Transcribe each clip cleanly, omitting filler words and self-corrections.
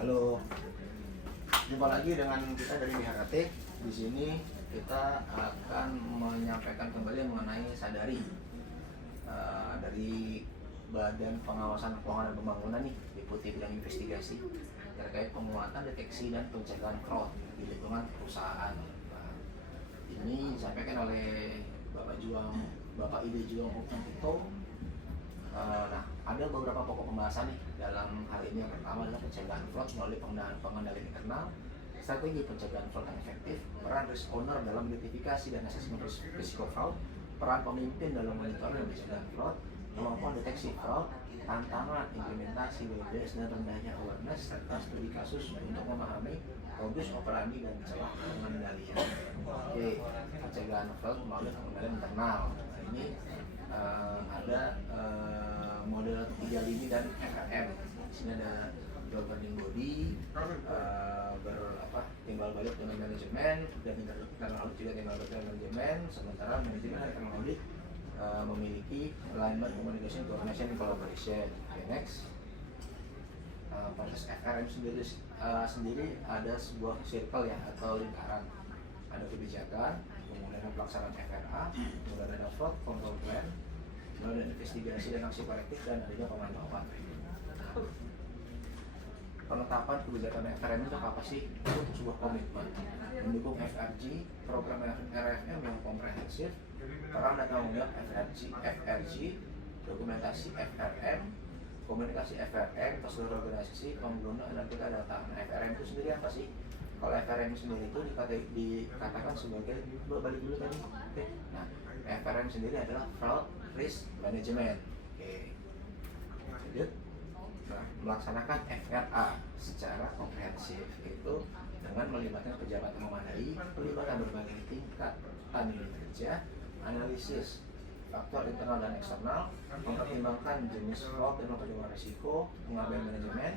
Halo, jumpa lagi dengan kita dari BHKT. Di sini kita akan menyampaikan kembali mengenai Sadari dari Badan Pengawasan Keuangan dan Pembangunan nih, Deputi Bidang Investigasi terkait penguatan deteksi dan pencegahan fraud di lingkungan perusahaan. Ini disampaikan oleh Bapak Ide Juang Hukmantito. Nah, ada beberapa pokok pembahasan nih dalam hari ini. Yang pertama adalah pencegahan fraud melalui pengendalian internal, strategi pencegahan fraud yang efektif, peran risk owner dalam identifikasi dan asesmen risiko fraud, peran pemimpin dalam monitoring dan pencegahan fraud, kemampuan deteksi fraud, tantangan implementasi WBS dan rendahnya awareness, serta studi kasus untuk memahami modus operandi dan celah pengendalian. Oke, pencegahan fraud melalui pengendalian internal. Nah, ini ada model 3 lini dan FRM. Di sini ada governing body, timbal balik dengan manajemen, dan internal audit juga timbal balik dengan manajemen. Sementara manajemen dan internal audit memiliki alignment, communication, coordination, and collaboration. Okay, next. Proses FRM sendiri ada sebuah circle ya, atau lingkaran. Ada kebijakan, kemudian pelaksanaan FRA, kemudian ada fraud control plan, kemudian ada investigasi dan aksi korektif, dan adanya pemantauan. Penetapan kebijakan FRM itu apa sih? Itu untuk sebuah komitmen mendukung FRG, program RFM yang komprehensif, peran dan tanggung jawab FRG, dokumentasi FRM, komunikasi FRM ke seluruh organisasi, pengguna dan data. Nah, FRM itu sendiri apa sih? Kalau FRM sendiri itu dikatakan sebagai, balik dulu tadi. Oke. Nah, FRM sendiri adalah Fraud Risk Management. Oke. Lanjut. Nah, melaksanakan FRA secara komprehensif itu dengan melibatkan pejabat yang memadai, pelibatan berbagai tingkat unit kerja, analisis faktor internal dan eksternal, mempertimbangkan jenis fraud dan mempertimbangkan risiko, pengambilan manajemen,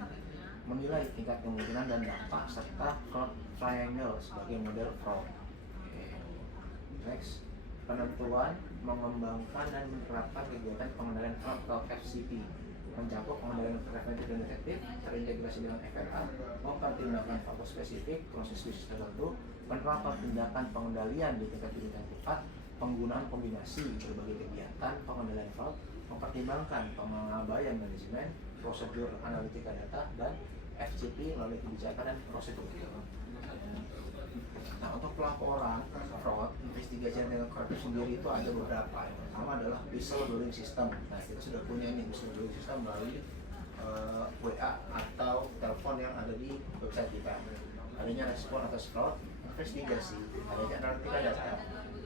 menilai tingkat kemungkinan dan dampak, serta fraud triangle sebagai model fraud. Okay. Next, penentuan, mengembangkan dan menerapkan kegiatan pengendalian fraud atau FCP, mencakup pengendalian preventif dan detektif, terintegrasi dengan FRA, mempertimbangkan faktor spesifik, proses bisnis tertentu, penerapan tindakan pengendalian di tingkat unit yang tepat, penggunaan kombinasi berbagai kegiatan pengendalian fraud, mempertimbangkan pengabaian manajemen, prosedur analitika data, dan FCP melalui kebijakan dan prosedur. Nah, untuk pelaporan fraud, investigasi dan korektif sendiri itu ada beberapa. Yang pertama adalah whistleblowing system. Nah, kita sudah punya ini whistleblowing system melalui WA atau telepon yang ada di website kita. Adanya respon atas fraud, investigasi, adanya analitika data,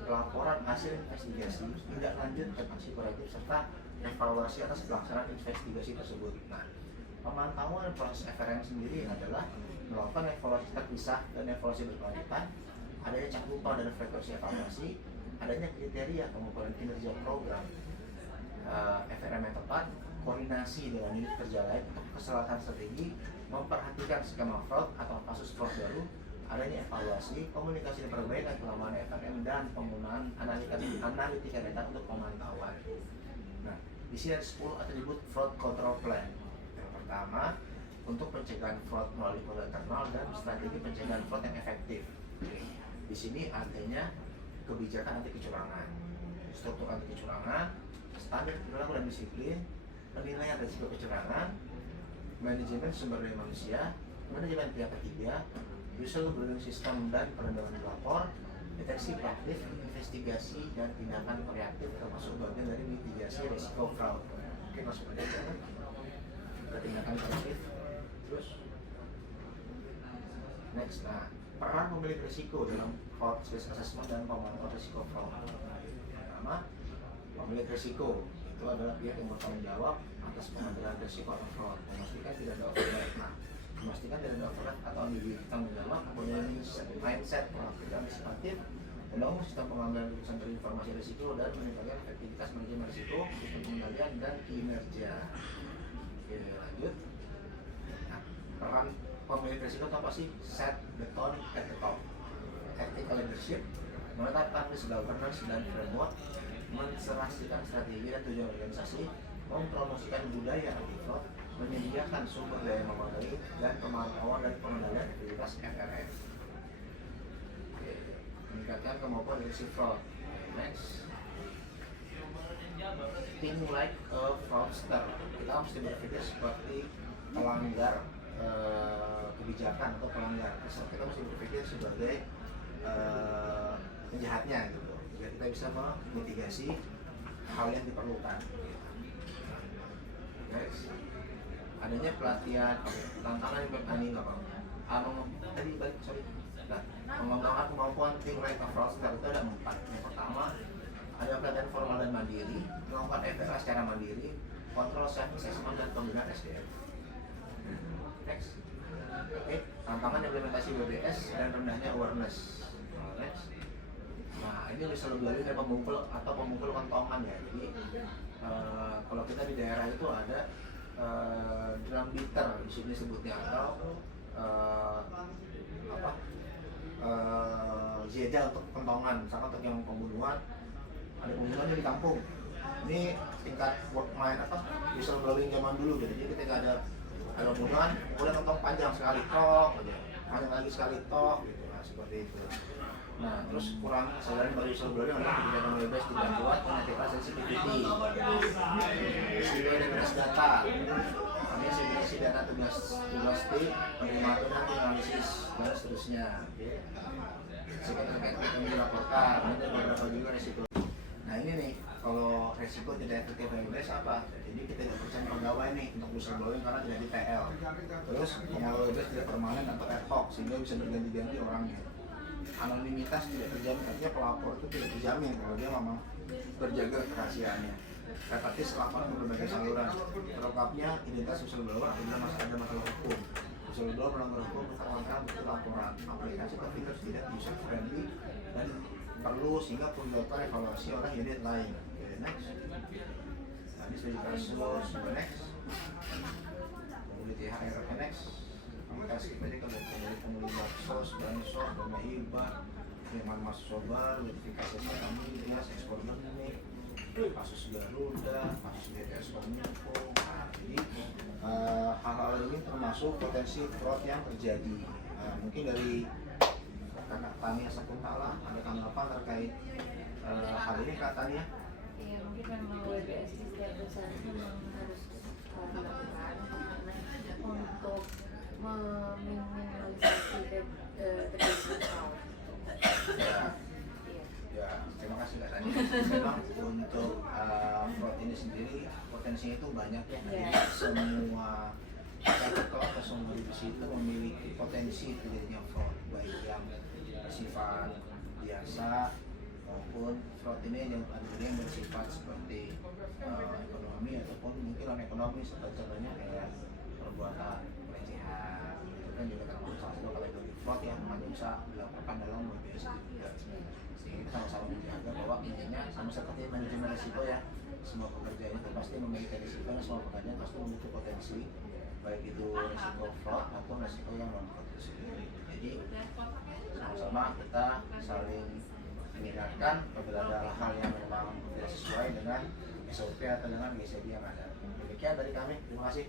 pelaporan hasil investigasi, tindak lanjut dan aksi korektif, serta evaluasi atas pelaksanaan investigasi tersebut. Nah, pemantauan proses FRM sendiri adalah melakukan evaluasi terpisah dan evaluasi berkelanjutan, adanya cakupan dan frekuensi evaluasi, adanya kriteria pengukuran kinerja program FRM yang tepat, koordinasi dengan unit kerja lain untuk kesalahan strategi, memperhatikan skema fraud atau kasus fraud baru, adanya evaluasi, komunikasi dan perbaikan kelemahan FRM, dan penggunaan analitika data untuk pemantauan. Nah, di sini ada 10 atribut fraud control plan. Yang pertama, untuk pencegahan fraud melalui pengendalian internal dan strategi pencegahan fraud yang efektif. Di sini adanya kebijakan anti kecurangan, struktur anti kecurangan, standar perilaku dan disiplin, penilaian risiko kecurangan, manajemen sumber daya manusia, manajemen pihak ketiga, whistleblowing system dan perlindungan pelapor, deteksi proaktif, investigasi, dan tindakan reaktif termasuk bagian dari mitigasi risiko fraud. Oke, masuk aja ke tindakan proaktif. Terus next, nah, peran pemilik risiko dalam fraud risk assessment dan pemantauan risiko fraud. Pertama, pemilik risiko itu adalah pihak yang bertanggung jawab atas pengambilan risiko atau fraud, memastikan tidak ada overlap. Memastikan tidak ada overlap atau ambiguitas tanggung jawab, mempunyai mindset proaktif dan antisipatif, membangun sistem pengambilan keputusan berinformasi risiko, dan meningkatkan efektivitas manajemen risiko, sistem pengendalian, dan kinerja. Oke, lanjut. Nah, peran pemilik risiko itu apa sih? Set the tone at the top. Ethical leadership, menetapkan risk governance dan framework, menserasikan strategi dan tujuan organisasi, mempromosikan budaya anti fraud, menyediakan sumber daya memadai dan pemantauan dan pengendalian aktivitas FRF. Oke, meningkatkan kemampuan deteksi fraud. Next, think like a fraudster. Kita mesti berpikir seperti pelanggar kebijakan atau pelanggar. Kita mesti berpikir sebagai penjahatnya gitu. Biar kita bisa memitigasi hal yang diperlukan. Next, adanya pelatihan, tantangan yang bertani nggak bang? Tadi balik, sorry. Nah, mengembangkan kemampuan think like a fraudster itu ada 4. Yang pertama, ada pelatihan formal dan mandiri, melakukan FRA secara mandiri, kontrol self assessment dan pembinaan SDM. Next, oke, tantangan implementasi BBS dan rendahnya awareness. Next, nah ini whistleblower dan pemukul kentongan ya. Jadi kalau kita di daerah itu ada drum beater di sini sebutnya, atau zeda untuk kentongan. Misalkan untuk yang pembunuhan, ada pembunuhan di kampung. Ini tingkat work mind whistleblowing zaman dulu. Jadi ketika ada pembunuhan, boleh kentong panjang sekali tok, panjang lagi sekali tok, gitu. Nah, seperti itu. Nah, terus kurang selain dari whistleblowing adalah kebijakan bebas tidak kuat, penyetikan sensitivity, integritas data. Kami segregasi data tugas tim, penerimaan dan analisis dan seterusnya. Terkait kami dilaporkan, ada beberapa juga resiko. Nah ini nih, kalau resiko tidak efektif BBS apa? Jadi kita tidak percaya pegawai nih untuk whistleblowing karena tidak di TL. Terus pengawal BBS tidak permanen atau ad hoc sehingga bisa berganti-ganti orangnya. Anonimitas tidak terjamin, artinya pelapor itu tidak terjamin kalau dia memang berjaga kerahasiaannya. Repartis laporan ke berbagai saluran. Terungkapnya identitas whistleblower apabila masih ada masalah hukum. Whistleblower melanggar hukum terkait bukti laporan. Aplikasi atau fitur tidak user friendly dan perlu sehingga perlu dilakukan evaluasi oleh unit lain. Okay, next. Nah, ini sudah kasus. Next. Kemudian THR. Next. Kasih tadi kalau dari pembeli baksos, bansos, dana hibah, penerimaan mahasiswa baru, verifikasi kami, ekspor benih, kasus Garuda, kasus BTS Kominfo. Nah, jadi hal-hal ini termasuk potensi fraud yang terjadi. Mungkin dari kakak Tania Sakuntala ada tanggapan terkait hal ini, Kak Tania? Iya, mungkin memang WBS di setiap perusahaan memang harus dilakukan untuk meminimalisasi terjadi fraud. Ya, terima kasih Kak Tania. Memang untuk fraud ini sendiri potensinya itu banyak ya. Jadi semua sektor atau semua divisi itu memiliki potensi terjadinya fraud, baik yang bersifat biasa maupun fraud ini yang ada yang bersifat seperti ekonomi ataupun mungkin non ekonomi, seperti contohnya kayak perbuatan pelecehan. Itu kan juga termasuk salah satu kategori fraud yang hanya bisa dilakukan dalam WBS juga. Sehingga kita sama-sama menjaga bahwa intinya sama seperti manajemen risiko ya, semua pekerjaan itu pasti memiliki risiko dan semua pekerjaan pasti memiliki potensi, baik itu risiko fraud maupun risiko yang non fraud itu sendiri. Jadi sama-sama kita saling mengingatkan apabila ada hal yang memang tidak sesuai dengan SOP atau dengan GCD yang ada. Demikian dari kami, terima kasih.